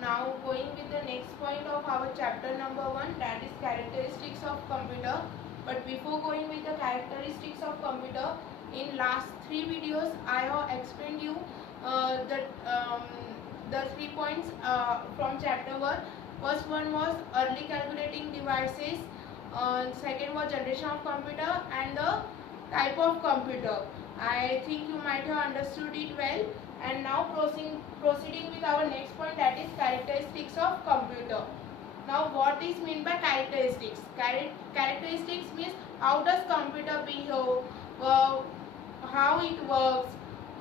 Now going with the next point of our chapter number 1, that is characteristics of computer. But before going with the characteristics of computer, in last 3 videos I have explained you the 3 points from chapter 1. First one was early calculating devices, second was generation of computer and the type of computer. I think you might have understood it well. And now proceeding with our next point, that is characteristics of computer. Now what is meant by characteristics? Characteristics means how does computer behave, how it works,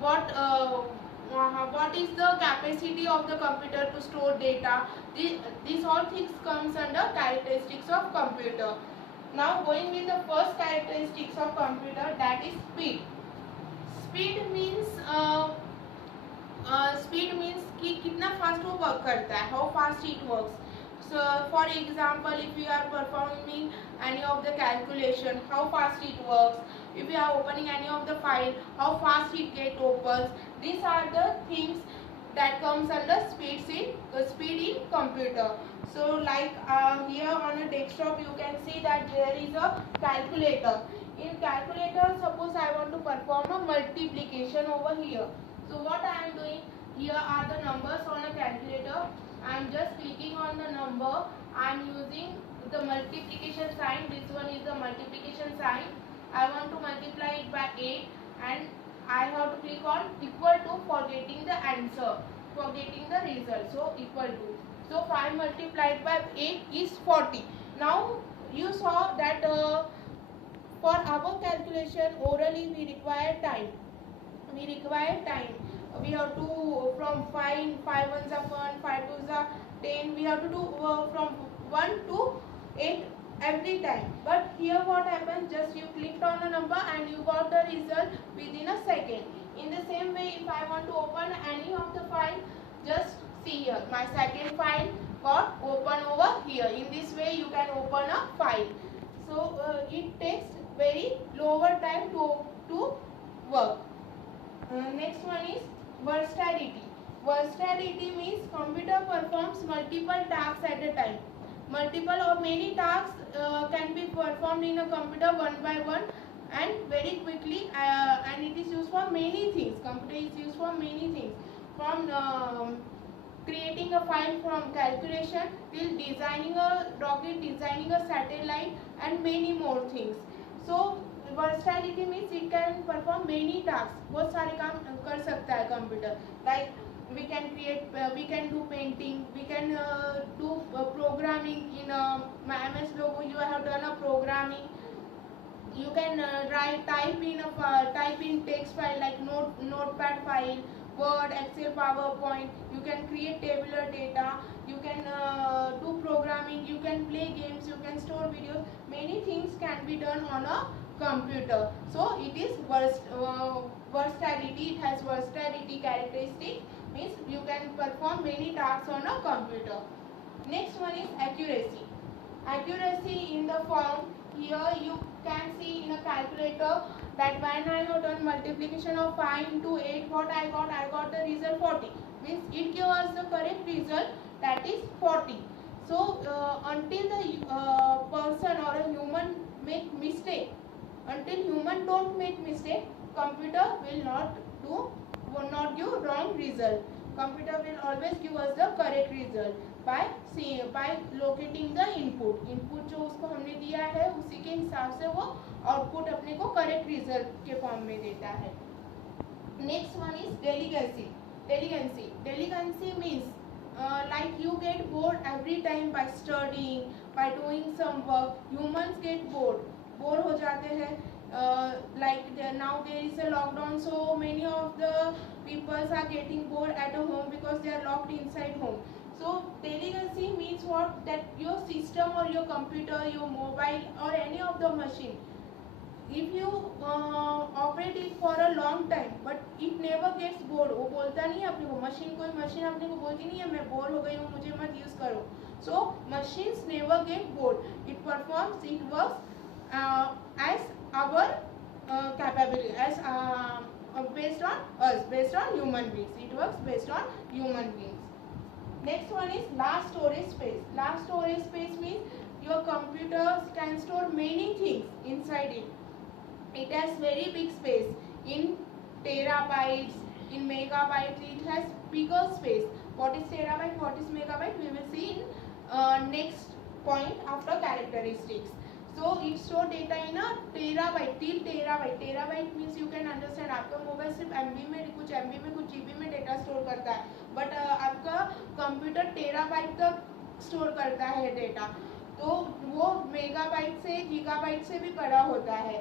what is the capacity of the computer to store data. These all things comes under characteristics of computer. Now going with the first characteristics of computer, that is speed. Speed means कि कितना fast वो work करता है, how fast it works. So for example, if you are performing any of the calculation, how fast it works. if you are opening any of the file, how fast it get opens. These are the things that comes under speed in computer. So like here on a desktop you can see that there is a calculator. In calculator, suppose I want to perform a multiplication over here. So what I am doing, here are the numbers on a calculator. I am just clicking on the number. I am using the multiplication sign. This one is the multiplication sign. I want to multiply it by 8 and I have to click on equal to for getting the answer, for getting the result. So equal to. So 5 multiplied by 8 is 40. Now you saw that for our calculation orally we require time. We have to from 5 ones are 1, 5 twos are 10. We have to do from 1 to 8 every time. But here what happens, just you clicked on a number and you got the result within a second. In the same way, if I want to open any of the file, just see here, my second file got open over here. In this way you can open a file. So it takes very lower time to work. Next one is versatility. Versatility means computer performs multiple tasks at a time. Multiple or many tasks can be performed in a computer one by one and very quickly, and it is used for many things. Computer is used for many things, from creating a file, from calculation till designing a rocket, designing a satellite and many more things. So versatility means it can perform many task. बहुत सारे काम कर सकता है computer. Like we can create, we can do painting, we can do programming. In MS logo you have done a programming. You can type in text file like notepad file, word, excel, powerpoint. You can create tabular data. You can do programming, you can play games, you can store videos. Many things can be done on a computer. So it is versatility. It has versatility characteristic, means you can perform many tasks on a computer. Next one is accuracy. Accuracy in the form, here you can see in a calculator that when I have done multiplication of 5 into 8, what I got the result 40. Means it gives us the correct result, that is 40. So until the person or a human make mistake, until human don't make mistake, computer will not give wrong result. Computer will always give us the correct result by locating the input जो उसको हमने दिया है उसी के हिसाब से वो आउटपुट अपने को करेक्ट रिजल्ट के फॉर्म में देता है. Next one is diligence means like you get bored every time by studying, by doing some work. Humans get bored हो जाते हैं. Like now there is a lockdown, so many of the people are getting bored at home because they are locked inside home. So delicacy means what, that your system or your computer, your mobile or any of the machine, if you operate it for a long time but it never gets bored. वो बोलता नहीं है अपने को, कोई machine अपने को बोलती नहीं है मैं बोर हो गई हूँ मुझे मत यूज करो. So machines never get bored. It works as our capability, as based on us, based on human beings. It works based on human beings. Next one is large storage space. Large storage space means your computer can store many things inside it. It has very big space in terabytes, in megabytes. It has bigger space. What is terabyte? What is megabyte? We will see in next point after characteristics. So it store data in a terabyte till terabyte. Terabyte means you can understand आपका mobile सिर्फ MB में कुछ MB में कुछ GB में data store करता है, but आपका कंप्यूटर टेराबाइट तक स्टोर करता है डेटा, तो वो मेगाबाइट से गीगाबाइट से भी बड़ा होता है.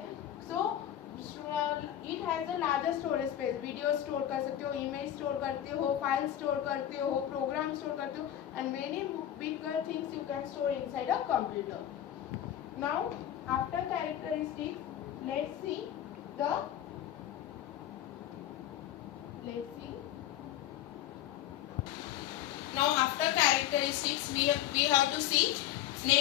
So it has a larger storage space. Video store कर सकते हो, इमेज स्टोर करते हो, फाइल स्टोर करते हो, प्रोग्राम स्टोर करते हो, and many bigger things you can store inside a computer. Now after characteristics, let's see now after characteristics we have to see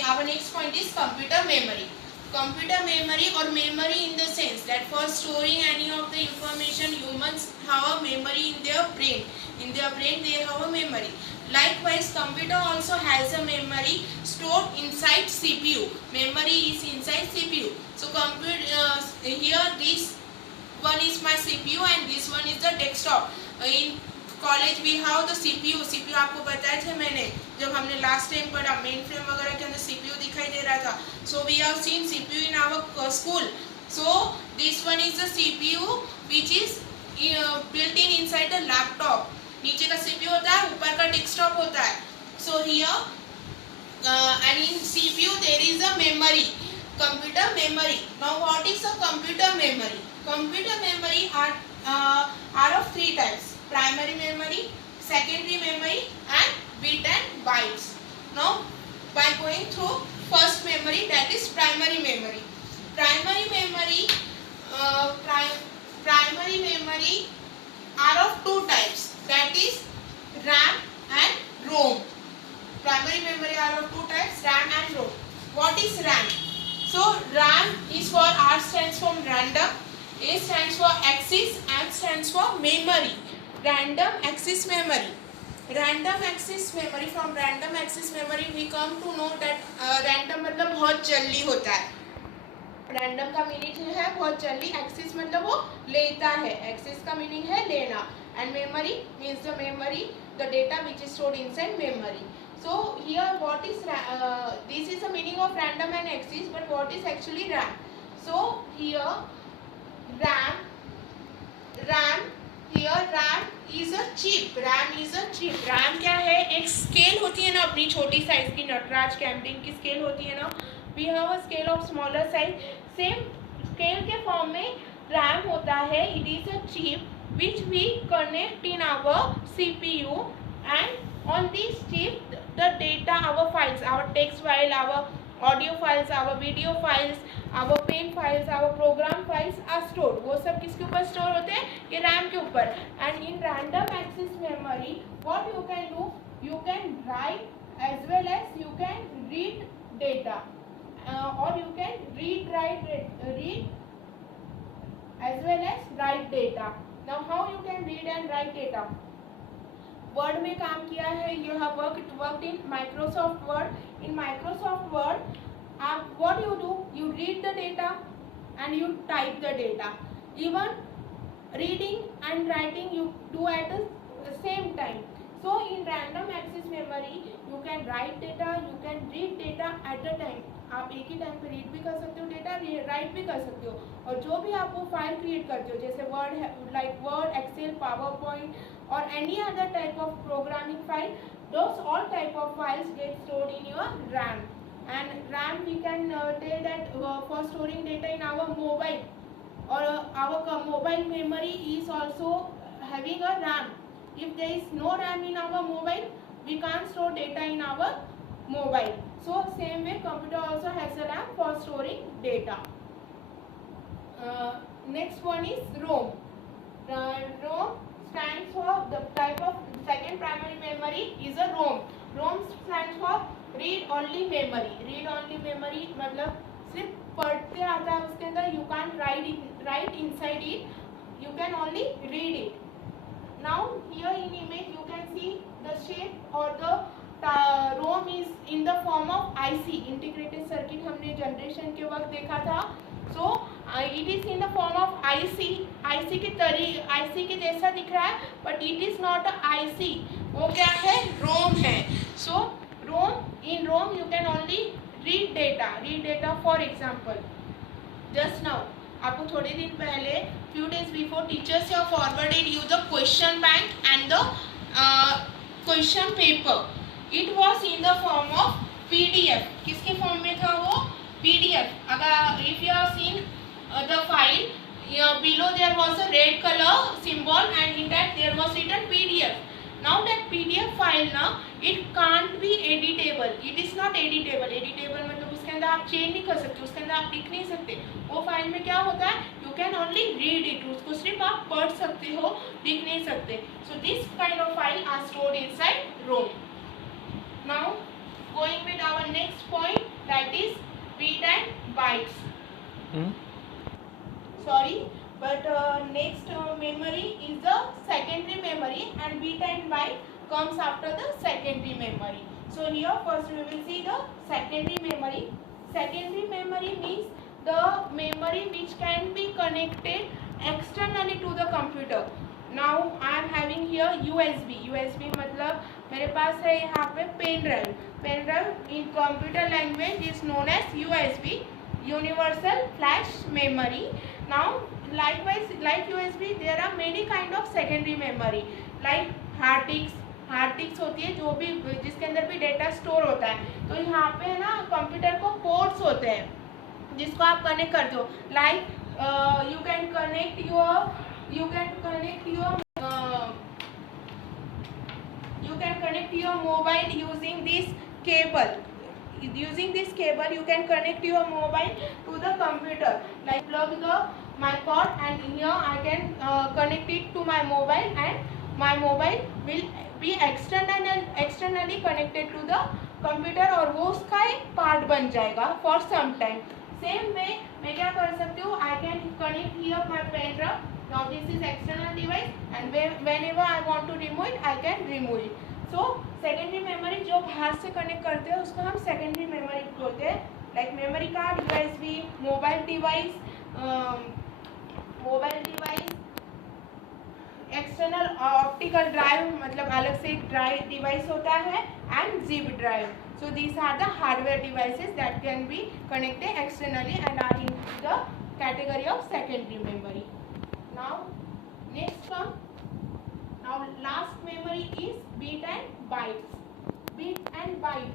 our next point is computer memory. Computer memory or memory in the sense that for storing any of the information, humans have a memory in their brain. In their brain they have a memory. Likewise, computer also has a memory stored inside CPU. Memory is inside CPU. So here this one is my CPU and this one is the desktop. In college we have the CPU. CPU आपको बताया था मैंने जब हमने last time पढ़ा, main frame वगैरह के अंदर CPU दिखाई दे रहा था. So we have seen CPU in our school. So this one is the CPU which is built in inside the laptop. नीचे का CPU होता है, ऊपर का डेस्कटॉप होता है. So here and in CPU there is a memory, computer memory. Now what is a computer memory? Computer memory are of three types: primary memory, secondary memory, and bit and bytes. Now by going through first memory, that is primary memory. Primary memory are of two types, that is RAM and ROM. Primary memory are of two types, RAM and ROM. What is RAM? So RAM is for R stands for random, A stands for axis, M stands for memory. Random access memory. Random access memory. From random access memory we come to know that random मतलब बहुत जल्दी होता है. Random का meaning है बहुत जल्दी. Axis मतलब वो लेता है. एक्सिस का मीनिंग है लेना. And memory means the memory, the data which is stored inside memory. So here what is this is the meaning of random and axis, but what is actually RAM? So here RAM is a chip. RAM is a chip. RAM क्या है? एक scale होती है ना अपनी छोटी size की, Nataraj camping की स्केल होती है ना. We have a scale of smaller size. Same scale के फॉर्म में RAM होता है. It is a chip which we connect in our CPU, and on this chip the data, our files, our text file, our audio files, our video files, our pen files, our program files are stored. वो सब किसके ऊपर store होते हैं? ये RAM के ऊपर. And in random access memory what you can do, you can write as well as you can read data, or you can read as well as write data. Now how you can read and write data? Word में काम किया है. You have worked in Microsoft Word. In Microsoft Word आप what you do, you read the data and you type the data. Even reading and writing you do at the same time. So in random access memory you can write data, you can read data at a time. आप एक ही time पे read भी कर सकते हो data, right भी कर सकते हो. और जो भी आप वो फाइल क्रिएट करते हो जैसे Word, like Word, Excel, PowerPoint और any other type of programming file, those all type of files get stored in your RAM. And RAM we can tell that for storing data in our mobile, or our mobile memory is also having a RAM. If there is no RAM in our mobile, we can't store data in our mobile. So same way computer also has a RAM for storing data. Next one is ROM. ROM stands for the type of second primary memory is a ROM. ROM stands for read only memory. Read only memory मतलब सिर्फ पढ़ते आता है उसके अंदर. You can't write inside it. You can only read it. Now here in image you can see shape or the ROM is in the form of IC, integrated circuit हमने generation के वक्त देखा था. So it is in the form of IC के जैसा दिख रहा है, but it is not a IC. वो क्या है? ROM है. So in ROM you can only read data. For example, just now आपको थोड़े दिन पहले few days before teachers have forwarded you the question bank and the question paper. It was in the form of PDF. किसके form में था वो? PDF. अगर if you have seen the file, below there was a red color symbol and in that there was written PDF. Now that PDF file ना, it can't be editable. It is not editable. Editable मतलब उसके अंदर आप change नहीं कर सकते, उसके अंदर आप लिख नहीं सकते. वो फाइल में क्या होता है? You can only read it. उसको सिर्फ आप पढ़ सकते हो, लिख नहीं सकते. So this kind of file are stored inside ROM. Now going with our next point, that is bit and bytes. Sorry, but next memory is the secondary memory and bit and byte comes after the secondary memory. So here first we will see the secondary memory. Secondary memory means the memory which can be connected externally to the computer. Now I am having here USB मतलब मेरे पास है यहाँ पे pen drive in computer language is known as USB, universal flash memory. Now likewise, like USB there are many kind of secondary memory like hard disks होती है, जो भी जिसके अंदर भी डेटा स्टोर होता है. तो यहाँ पे ना कंप्यूटर को पोर्ट्स होते हैं जिसको आप कनेक्ट करते हो. Like you can connect your mobile using this cable. Using this cable you can connect your mobile to the computer. Like plug my cord and here I can connect it to my mobile and my mobile will be externally connected to the computer और वो उसका एक part बन जाएगा for some time. Same way मैं क्या कर सकती हूँ? I can connect here my pen drive. Now this is external device and whenever I want to remove it I can remove it. So secondary memory जो बाहर से connect करते हैं उसको हम secondary memory बोलते हैं. Like memory card, USB, mobile device, external optical drive मतलब अलग से एक ड्राइव डिवाइस होता है and zip drive. So these are the hardware devices that can be connected externally and are in the category of secondary memory. Now next one. Now last memory is bit and bytes. Bit and byte.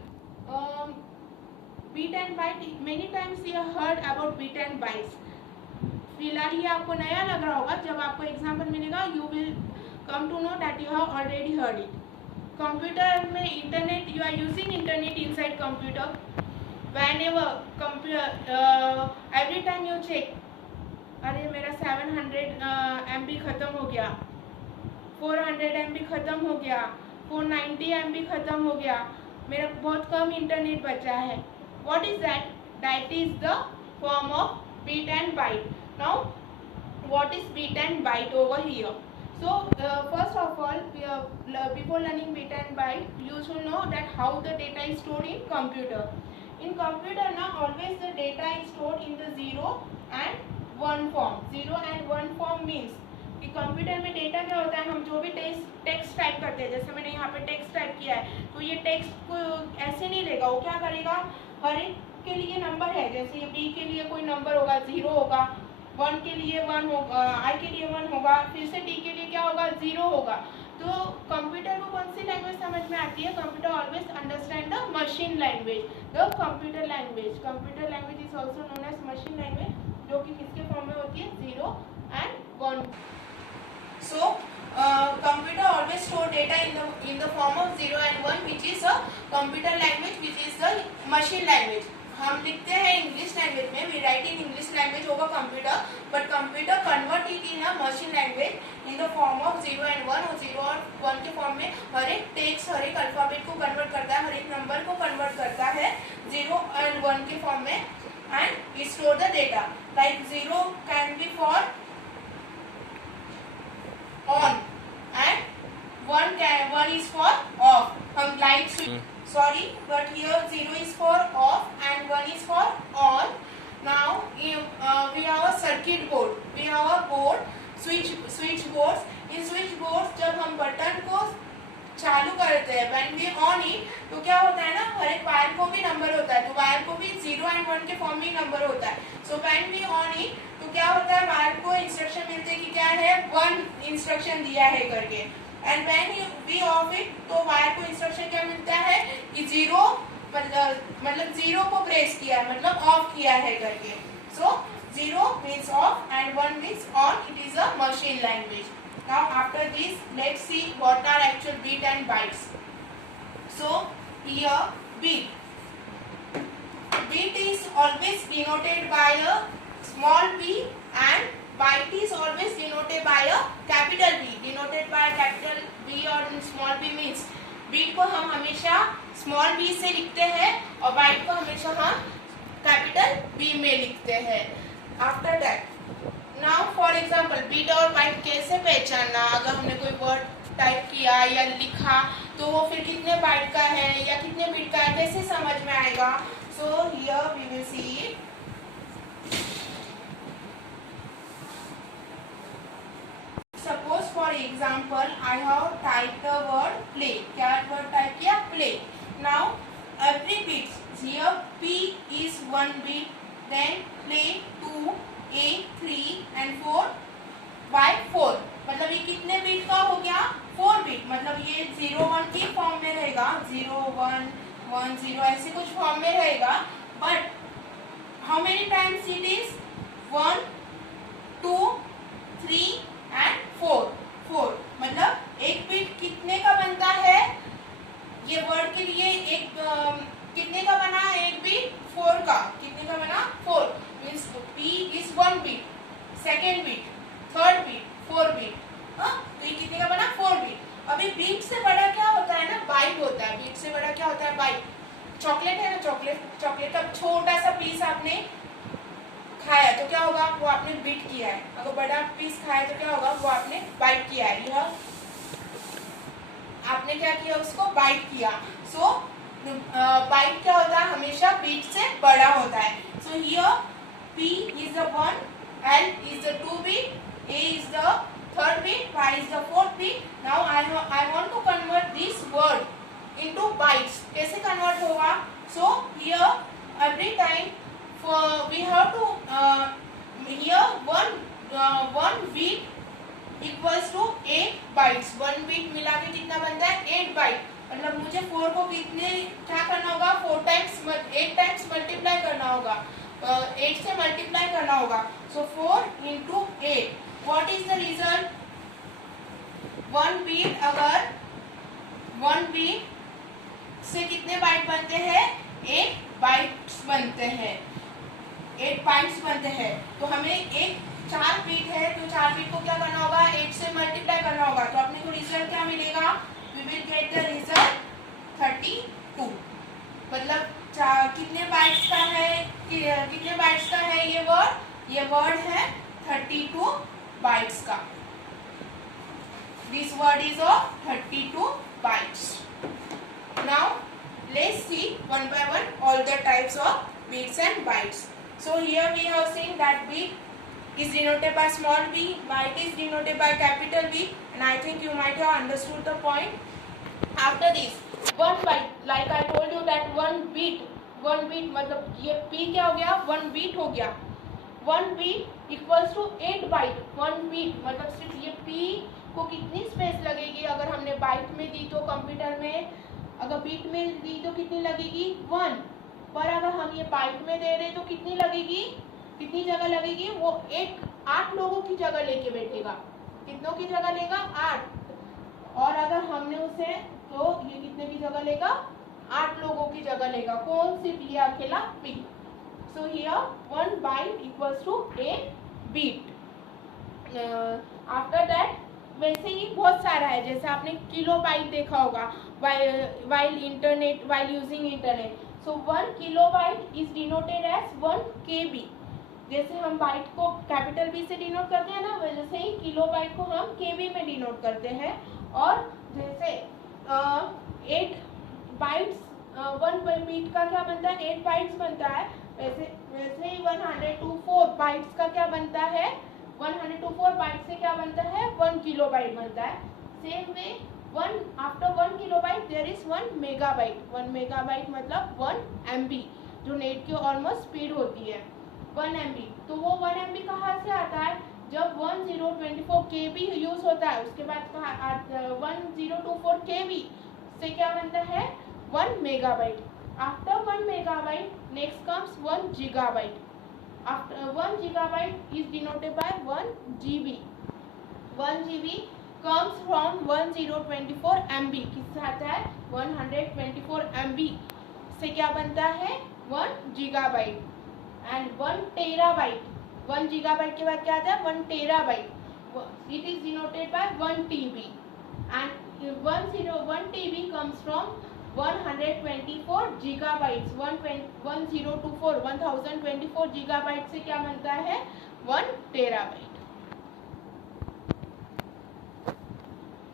Bit and byte. Many times you have heard about bit and bytes. फिलहाल ये आपको नया लग रहा होगा. जब आपको example मिलेगा you will come to know that you have already heard it. Computer में internet, you are using internet inside computer. whenever every time you check, अरे मेरा 700 MB ख़त्म हो गया, 400 MB ख़त्म हो गया, 490 MB ख़त्म हो गया, मेरा बहुत कम इंटरनेट बचा है. What is that? That is the form of bit and byte. Now what is bit and byte over here? So first of all, before learning bit and byte, you should know that how the data is stored in computer. In computer now always the data is stored in the 0 and 1 form. 0 and 1 form means कि computer में data क्या होता है, हम जो भी text type करते हैं, जैसे मैंने यहाँ पे टेक्स्ट टाइप किया है तो ये टेक्स्ट को ऐसे नहीं लेगा, वो क्या करेगा, हर एक के लिए नंबर है. जैसे ये बी के लिए कोई नंबर होगा 0 होगा, 1 के लिए 1 होगा, आई के लिए 1 होगा, फिर से डी के लिए क्या होगा, 0 होगा. तो कंप्यूटर को कौन सी लैंग्वेज समझ में आती है? Computer always understand the machine language, the computer language. Computer language is also known as machine language, जो कि किसके फॉर्म में होती है, 0 and 1. So computer always store data in the form of 0 and 1, which is a computer language, which is the machine language. हम लिखते हैं English language में, we write in English language होगा computer, but computer convert it in a machine language in the form of 0 and 1. और 0 और 1 के form में हर एक टेक्स्ट, हर एक अल्फाबेट को कन्वर्ट करता है, हर एक नंबर को कन्वर्ट करता है 0 and 1 के फॉर्म में, and it store the data. Like 0 can be for on and 1 is for sorry, but here 0 is for off and 1 is for on. Now we have a circuit board, we have a board, switch boards. In switch boards जब हम button को चालू करते हैं, when we on it, तो क्या होता है ना, हर एक वायर को भी नंबर होता है, तो वायर को भी 0 and 1 के फॉर्म में नंबर होता है. So when we on it, तो क्या होता है, वायर को इंस्ट्रक्शन मिलते हैं कि क्या है, 1 इंस्ट्रक्शन दिया है करके. And when we off it, तो वायर को इंस्ट्रक्शन क्या मिलता है कि 0 मतलब 0 को प्रेस किया है, मतलब ऑफ किया है करके. सो 0 means off and 1 means on. It is a machine language. Now after this, let's see what are actual bit and bytes. So here bit is always denoted by a small b and byte is always denoted by a capital B. Denoted by a capital B और small b means bit को हम हमेशा small b से लिखते हैं और byte को हमेशा हम capital B में लिखते हैं. After that, now for example, bit और byte कैसे पहचानना, अगर हमने कोई वर्ड टाइप किया या लिखा तो वो फिर कितने बाइट का है या कितने बिट का है, कैसे समझ में आएगा. So here we will see. Suppose for example I have typed the word play. क्या word टाइप किया, play. Now every bit, here P is 1 bit, then play 2, A 3 and 4 by 4. मतलब ये कितने बिट का हो गया, 4 बिट. मतलब ये 0 1 की फॉर्म में रहेगा, 0 1 1 0 ऐसे कुछ फॉर्म में रहेगा. But how many times it is, 1 2 3 and 4. मतलब एक बिट कितने का बनता है, ये वर्ड के लिए एक कितने का बना, एक बिट 4 का. कितने का बना, 4. Means P is 1 bit, second bit, third bit, 4 bit. तो ये कितने का बना, 4 बिट. अभी बीट से बड़ा क्या होता है ना, बाइट होता है. बीट से बड़ा क्या होता है, बाइट. चॉकलेट है ना, चॉकलेट का छोटा सा पीस आपने खाया तो क्या होगा, वो आपने बीट किया है. अगर बड़ा पीस खाया तो क्या होगा, वो आपने बाइट किया है. यह आपने क्या किया, उसको बाइट किया. सो बाइट क्या होता है, हमेशा बीट से बड़ा होता है. So here P is the 1, L is the 2 bit, A is the third bit, Y is the fourth bit. Now I want to convert this word into bytes. कैसे convert होगा? So here every time for we have to here one bit equals to 8 bytes. 1 bit मिला के कितना बनता है, 8 byte. मतलब मुझे 4 को कितने क्या करना होगा, 8 टाइम्स मल्टीप्लाई करना होगा, 8 से मल्टीप्लाई करना होगा. So 4 into 8. What is the result, 1 bit, अगर 1 बीट से कितने बाइट बनते हैं, 8 बाइट्स बनते हैं, 8 बाइट्स बनते हैं. तो हमें एक 4 बीट है, तो 4 बीट को क्या करना होगा, 8 से मल्टीप्लाई करना होगा. तो अपने को रिजल्ट क्या मिलेगा, we will get the result 32. मतलब कितने बाइट्स का है, कितने बाइट्स का है ये वर्ड है 32 बाइट्स का. This word is of 32 bytes. Now let's see one by one all the types of bits and bytes. So here we have seen that bit is denoted by small b, byte is denoted by capital B, and I think you might have understood the point. After this, 1 byte, like I told you that 1 bit मतलब ये p क्या हो गया, 1 beat हो गया. 1 bit equals to 8 byte. 1 bit मतलब सिर्फ ये p को कितनी स्पेस लगेगी, अगर हमने बाइट में दी तो कंप्यूटर में, अगर बीट में दी तो कितनी लगेगी, 1. पर अगर हम ये बाइट में दे रहे तो कितनी लगेगी, कितनी जगह लगेगी, वो 8 लोगों की जगह लेके बैठेगा. कितनों की जगह लेगा, 8. और अगर हमने उसे, तो ये कितने की जगह लेगा, 8 लोगों की जगह लेगा. कौन, सिर्फ ये अकेला p. So here 1 byte equals to 8 bit. After that वैसे ही बहुत सारा है, जैसे आपने किलो बाइट देखा होगा while using internet. So 1 kilobyte is denoted as 1 KB. जैसे हम बाइट को कैपिटल बी से डिनोट करते हैं ना, वैसे ही किलो बाइट को हम केबी में डिनोट करते हैं. और जैसे 8 बाइट्स 1 बीट का क्या बनता है, 8 बाइट्स बनता है। वैसे वैसे ही 124 बाइट्स का क्या बनता है, 124 बाइट्स से क्या बनता है, 1 किलोबाइट बनता है। Same way after 1 kilobyte there is 1 megabyte. 1 megabyte मतलब 1 MB, जो नेट की ऑलमोस्ट स्पीड होती है 1 MB। तो वो 1 MB कहाँ से आता है, जब 1024 KB यूज होता है, उसके बाद 1024 KB से क्या बनता है, 1 megabyte. After 1 megabyte next comes 1 gigabyte. After 1 gigabyte is denoted by 1 GB. 1 GB comes from 1024 MB, किससे आता है, 124 MB से क्या बनता है, 1 gigabyte. And 1 terabyte, 1 gigabyte के बाद क्या आता है, 1 terabyte. It is denoted by 1 TB. And 1 TB comes from 124 gigabytes. 1024 gigabyte से क्या बनता है, 1 terabyte.